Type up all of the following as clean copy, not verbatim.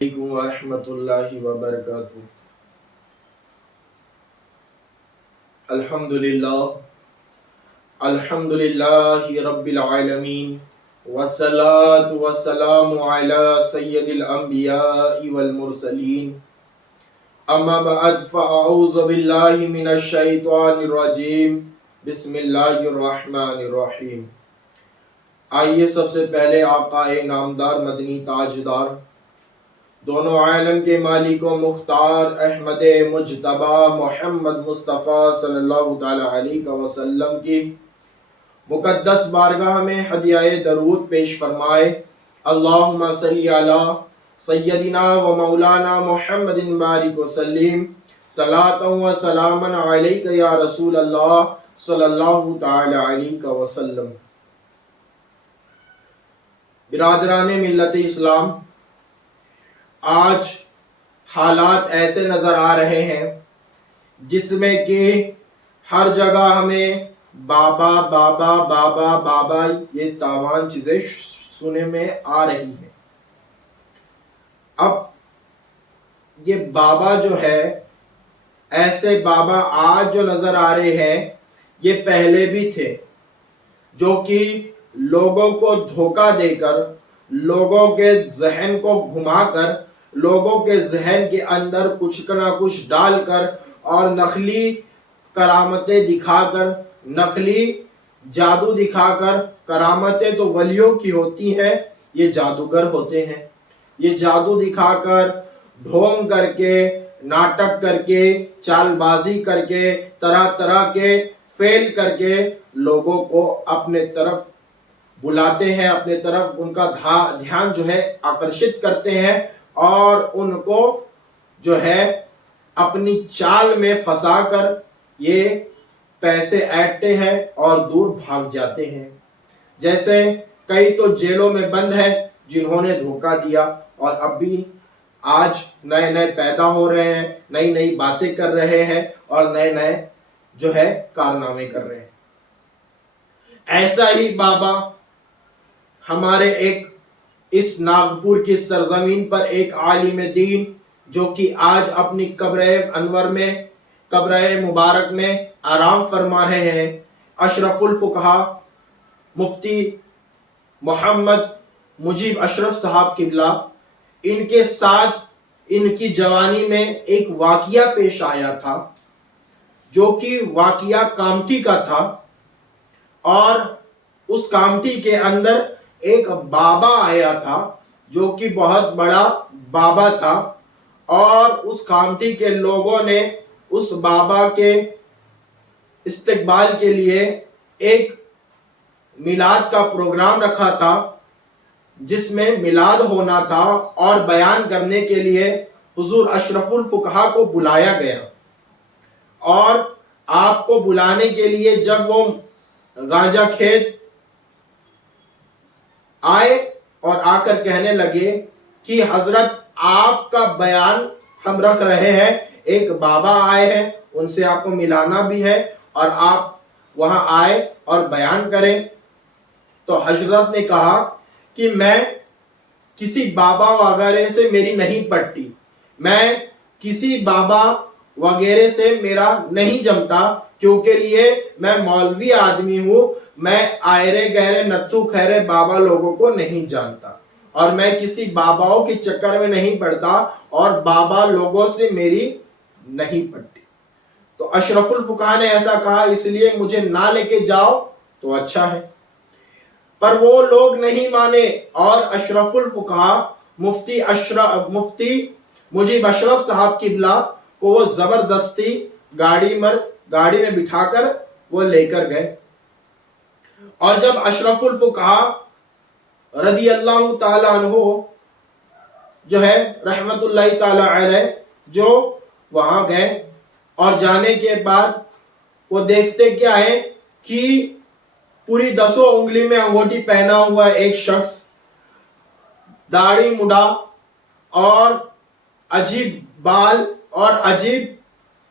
علیکم ورحمۃ اللہ وبرکاتہ۔ الحمدللہ رب العالمین والصلاة والسلام علی سید الانبیاء والمرسلین، اما بعد فاعوذ باللہ من الشیطان الرجیم، بسم اللہ الرحمن الرحیم۔ آئیے سب سے پہلے آقا نامدار مدنی تاجدار، دونوں عالم کے مالک و مختار احمد مجتبی محمد مصطفیٰ صلی اللہ تعالی علیہ وسلم کی مقدس بارگاہ میں ہدیہ درود پیش فرمائے۔ اللہم صلی علی سیدنا و مولانا محمد بارک وسلم، صلاۃ و سلام علیک یا رسول اللہ صلی اللہ تعالی علیہ وسلم۔ برادران ملت اسلام، آج حالات ایسے نظر آ رہے ہیں جس میں کہ ہر جگہ ہمیں بابا بابا بابا بابا یہ تاوان چیزیں سننے میں آ رہی ہیں۔ اب یہ بابا جو ہے، ایسے بابا آج جو نظر آ رہے ہیں یہ پہلے بھی تھے، جو کہ لوگوں کو دھوکہ دے کر، لوگوں کے ذہن کو گھما کر، لوگوں کے ذہن کے اندر کچھ نہ کچھ ڈال کر اور نقلی کرامتیں دکھا کر، نقلی جادو دکھا کر، کرامتیں تو ولیوں کی ہوتی ہیں، یہ جادوگر ہوتے ہیں۔ یہ جادو دکھا کر، ڈھونگ کر کے، ناٹک کر کے، چال بازی کر کے، طرح طرح کے فیل کر کے لوگوں کو اپنے طرف بلاتے ہیں، اپنے طرف ان کا دھیان جو ہے آکرشت کرتے ہیں، اور ان کو جو ہے اپنی چال میں پھنسا کر یہ پیسے ایٹتے ہیں اور دور بھاگ جاتے ہیں۔ جیسے کئی تو جیلوں میں بند ہیں جنہوں نے دھوکہ دیا، اور اب بھی آج نئے نئے پیدا ہو رہے ہیں، نئی نئی باتیں کر رہے ہیں، اور نئے نئے جو ہے کارنامے کر رہے ہیں۔ ایسا ہی بابا ہمارے ایک اس ناگپور کی سرزمین پر ایک عالم دین، جو کہ آج اپنی قبر انور میں، قبر مبارک میں آرام فرما رہے ہیں، اشرف الفقہا مفتی محمد مجیب اشرف صاحب قبلہ، ان کے ساتھ ان کی جوانی میں ایک واقعہ پیش آیا تھا، جو کہ واقعہ کامٹی کا تھا، اور اس کامٹی کے اندر ایک بابا آیا تھا جو کہ بہت بڑا بابا تھا، اور اس کامٹی کے لوگوں نے اس بابا کے استقبال کے لیے ایک میلاد کا پروگرام رکھا تھا، جس میں میلاد ہونا تھا، اور بیان کرنے کے لیے حضور اشرف الفقہا کو بلایا گیا۔ اور آپ کو بلانے کے لیے جب وہ گانجا کھیت آئے اور آ کر کہنے لگے کہ حضرت آپ کا بیان ہم رکھ رہے ہیں، ایک بابا آئے ہیں، ان سے آپ کو ملانا بھی ہے، اور آپ وہاں آئے اور بیان کریں۔ تو حضرت نے کہا کہ میں کسی بابا وغیرہ سے میری نہیں پڑتی، میں کسی بابا وغیرہ سے میرا نہیں جمتا، کیونکہ لیے میں مولوی آدمی ہوں، میں آئرے گہرے نتھو خیرے بابا لوگوں کو نہیں جانتا، اور میں کسی باباؤں کے چکر میں نہیں پڑتا، اور بابا لوگوں سے میری نہیں پڑتی۔ تو اشرف الفقہا نے ایسا کہا، اس لیے مجھے نہ لے کے جاؤ تو اچھا ہے۔ پر وہ لوگ نہیں مانے، اور اشرف الفقہا مفتی مجیب اشرف صاحب قبلہ کو وہ زبردستی گاڑی میں بٹھا کر وہ لے کر گئے۔ اور جب اشرف الفقہا رضی اللہ تعالی عنہ جو ہے رحمت اللہ تعالی علیہ جو وہاں گئے، اور جانے کے بعد وہ دیکھتے کیا ہے کہ پوری 10 انگلی میں انگوٹھی پہنا ہوا ایک شخص، داڑھی مڈا اور عجیب بال اور عجیب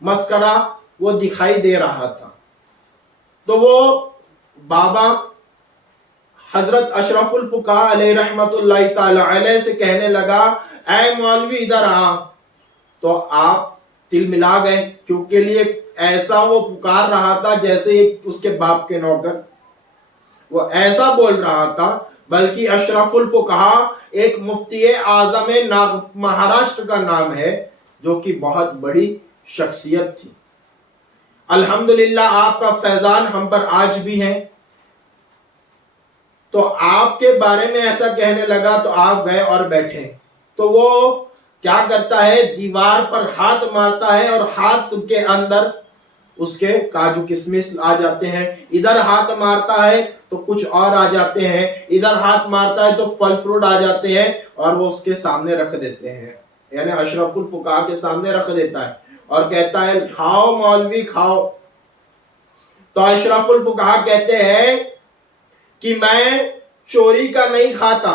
مسکرہ وہ دکھائی دے رہا تھا۔ تو وہ بابا حضرت اشرف الفقہا علیہ رحمت اللہ تعالی علیہ سے کہنے لگا، ऐ मौलवी इधर आ। तो आप तिल मिला गए, क्योंकि लिए ऐसा वो पुकार रहा था जैसे उसके बाप के नौकर, वो ऐसा बोल रहा था। बल्कि अशरफुल फुकहा एक मुफ्ती आजम महाराष्ट्र का नाम है, जो कि बहुत बड़ी शख्सियत थी। अल्हम्दुलिल्लाह आपका फैजान हम पर आज भी है। तो आपके बारे में ऐसा कहने लगा तो आप गए और बैठे। तो वो क्या करता है, दीवार पर हाथ मारता है और हाथ के अंदर उसके काजू किशमिश आ जाते हैं। इधर हाथ मारता है तो कुछ और आ जाते हैं, इधर हाथ मारता है तो फल फ्रूट आ जाते हैं, और वो उसके सामने रख देते हैं, यानी अशरफुल फुकहा के सामने रख देता है और कहता है खाओ मौलवी खाओ। तो अशरफुल फुकहा कहते हैं कि मैं चोरी का नहीं खाता।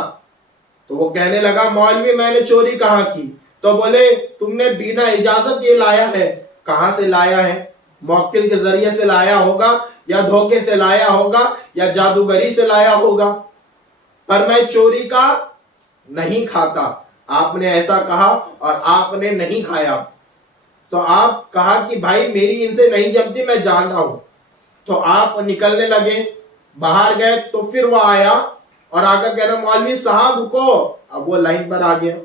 तो वो कहने लगा मौलवी मैंने चोरी कहाँ की? तो बोले तुमने बिना इजाजत ये लाया है। कहां से लाया है? मौक्किल के जरिए से लाया होगा, या धोखे से लाया होगा, या जादूगरी से लाया होगा, पर मैं चोरी का नहीं खाता। आपने ऐसा कहा और आपने नहीं खाया। तो आप कहा कि भाई मेरी इनसे नहीं जमती, मैं जान रहा हूं। तो आप निकलने लगे, बाहर गए। तो फिर वो आया और आकर कह रहा मौलवी साहब रुको। अब वो लाइन पर आ गया,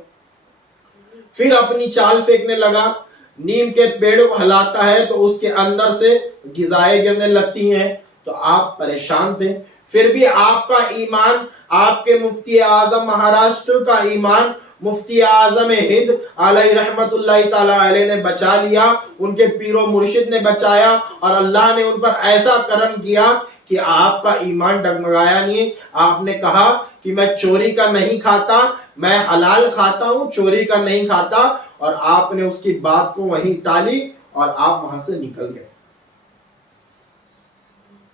फिर अपनी चाल फेंकने लगा। नीम के पेड़ को हिलाता है तो उसके अंदर से गिजाएं गिरने लगती हैं। तो आप परेशान थे, फिर भी आपका ईमान, आपके मुफ्ती आजम महाराष्ट्र का ईमान मुफ्ती आजम हिंद अलैहि रहमतुल्लाहि ताला अलैहि ने बचा लिया, उनके पीरो मुर्शिद ने बचाया, और अल्लाह ने उन पर ऐसा करम किया कि आपका ईमान डगमगाया नहीं। आपने कहा कि मैं चोरी का नहीं खाता, मैं हलाल खाता हूं, चोरी का नहीं खाता, और आपने उसकी बात को वहीं टाली और आप वहां से निकल गए।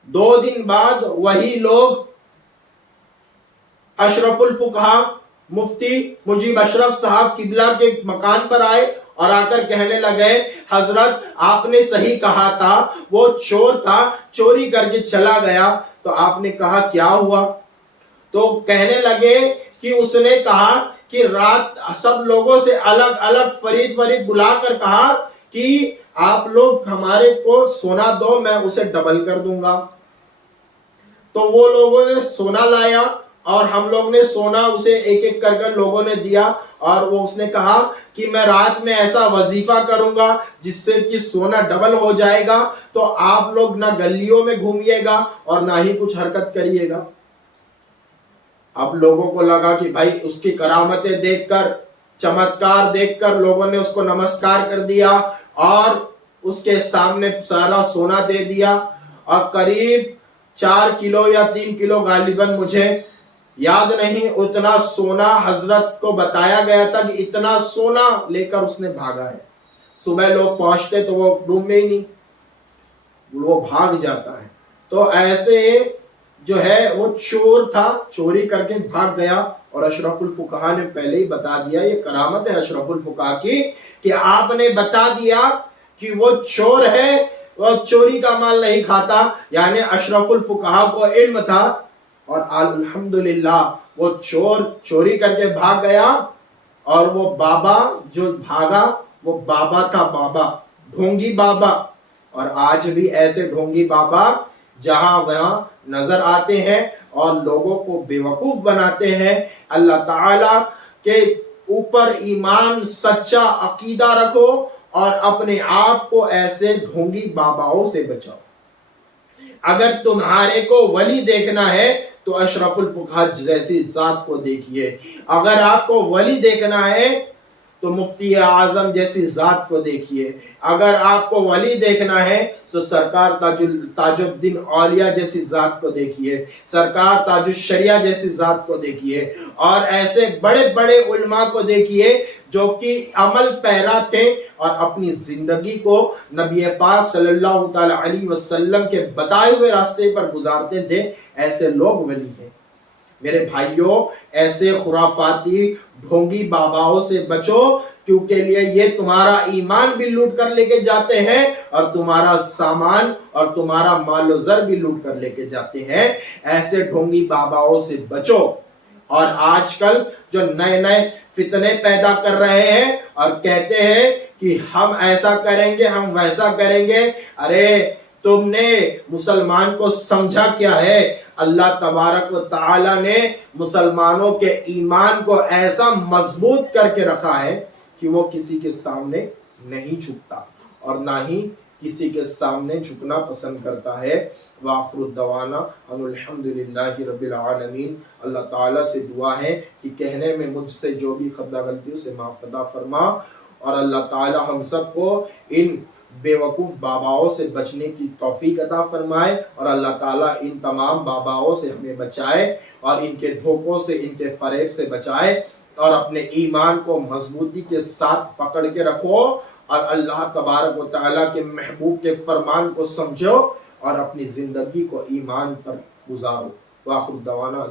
2 दिन बाद वही लोग अशरफुल फुकहा मुफ्ती मुजीब अशरफ साहब किबला के मकान पर आए और आकर कहने लगे हजरत आपने सही कहा था, वो चोर था, चोरी करके चला गया। तो आपने कहा क्या हुआ? तो कहने लगे कि उसने कहा कि रात सब लोगों से अलग अलग फरीद फरीद बुलाकर कहा कि आप लोग हमारे को सोना दो, मैं उसे डबल कर दूंगा। तो वो लोगों ने सोना लाया और हम लोग ने सोना उसे एक एक कर लोगों ने दिया, और वो उसने कहा कि मैं रात में ऐसा वजीफा करूंगा जिससे कि सोना डबल हो जाएगा, तो आप लोग ना गलियों में घूमिएगा और ना ही कुछ हरकत करिएगा। अब लोगों को लगा कि भाई उसकी करामतें देखकर, चमत्कार देखकर लोगों ने उसको नमस्कार कर दिया और उसके सामने सारा सोना दे दिया, और करीब 4 किलो या 3 किलो गालिबन, मुझे याद नहीं, उतना सोना हजरत को बताया गया था कि इतना सोना लेकर उसने भागा है। सुबह लोग पहुंचते तो वो रूम में ही नहीं, वो भाग जाता है। तो ऐसे जो है वो चोर था, चोरी करके भाग गया, और अशरफुल फुकहा ने पहले ही बता दिया, ये करामत है अशरफुल फुकहा की कि आपने बता दिया कि वो चोर है, वो चोरी का माल नहीं खाता। यानी अशरफुल फुकहा को इल्म था, और अल्हम्दुलिल्लाह वो चोर चोरी करके भाग गया, और वो बाबा जो भागा वो बाबा था, बाबा ढोंगी बाबा। और आज भी ऐसे ढोंगी बाबा जहां वहां नजर आते हैं और लोगों को बेवकूफ बनाते हैं। अल्लाह ताला के ऊपर ईमान, सच्चा अकीदा रखो और अपने आप को ऐसे ढोंगी बाबाओं से बचाओ। अगर तुम्हारे को वली देखना है तो अशरफुल फुकहा जैसी जात को देखिए, अगर आपको वली देखना है तो मुफ्ती आजम जैसी जात को देखिए, अगर आपको वली देखना है तो सरकार ताजुद्दीन औलिया जैसी जात को देखिए, सरकार ताजुश शरिया जैसी जात को देखिए, और ऐसे बड़े बड़े उलमा को देखिए जो कि अमल पैरा थे और अपनी जिंदगी को नबी पाक सल्लल्लाहु ताला अलैहि वसल्लम के बताए हुए रास्ते पर गुजारते थे। ऐसे लोग वली हैं। मेरे भाइयों, ऐसे खुराफाती ढोंगी बाबाओं से बचो, क्योंकि लिए ये तुम्हारा ईमान भी लूट कर लेके जाते हैं और तुम्हारा सामान और तुम्हारा मालो जर भी लूट कर लेके जाते हैं। ऐसे ढोंगी बाबाओं से बचो। और आजकल जो नए नए فتنے پیدا کر رہے ہیں اور کہتے ہیں کہ ہم ایسا کریں گے، ہم ویسا کریں گے. ارے تم نے مسلمان کو سمجھا کیا ہے؟ اللہ تبارک و تعالی نے مسلمانوں کے ایمان کو ایسا مضبوط کر کے رکھا ہے کہ وہ کسی کے سامنے نہیں جھکتا اور نہ ہی کسی کے سامنے جھکنا پسند کرتا ہے. وآخر الدعوانا ان الحمدللہ رب العالمین. اللہ تعالیٰ سے دعا ہے کہ کہنے میں مجھ سے جو بھی خطا غلطی اسے معاف عطا فرما، اور اللہ تعالیٰ ہم سب کو ان بے وقوف باباؤں سے بچنے کی توفیق عطا فرمائے، اور اللہ تعالیٰ ان تمام باباؤں سے ہمیں بچائے اور ان کے دھوکوں سے، ان کے فریب سے بچائے، اور اپنے ایمان کو مضبوطی کے ساتھ پکڑ کے رکھو اور اللہ تبارک و تعالیٰ کے محبوب کے فرمان کو سمجھو اور اپنی زندگی کو ایمان پر گزارو. وآخر دعوانا